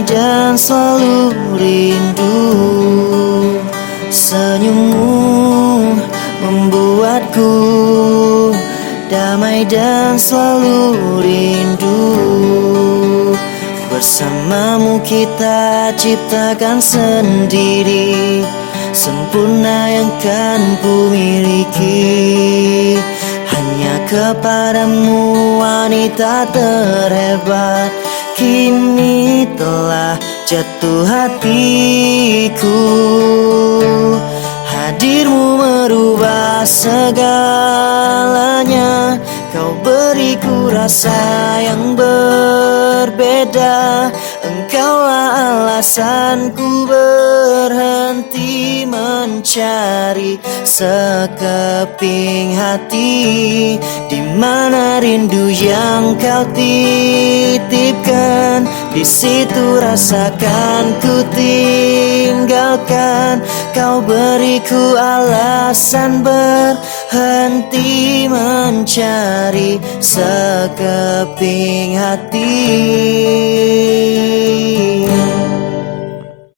damai dan selalu rindu. Senyummu membuatku damai dan selalu rindu. Bersamamu kita ciptakan sendiri sempurna yang kan ku miliki. Hanya kepadamu wanita terhebat, kini telah jatuh hatiku. Hadirmu merubah segalanya, kau beriku rasa yang berbeda. Engkaulah alasanku berhenti mencari sekeping hati, di mana rindu yang kau titipkan, di situ rasakan ku tinggalkan. Kau beriku alasan berhenti mencari sekeping hati.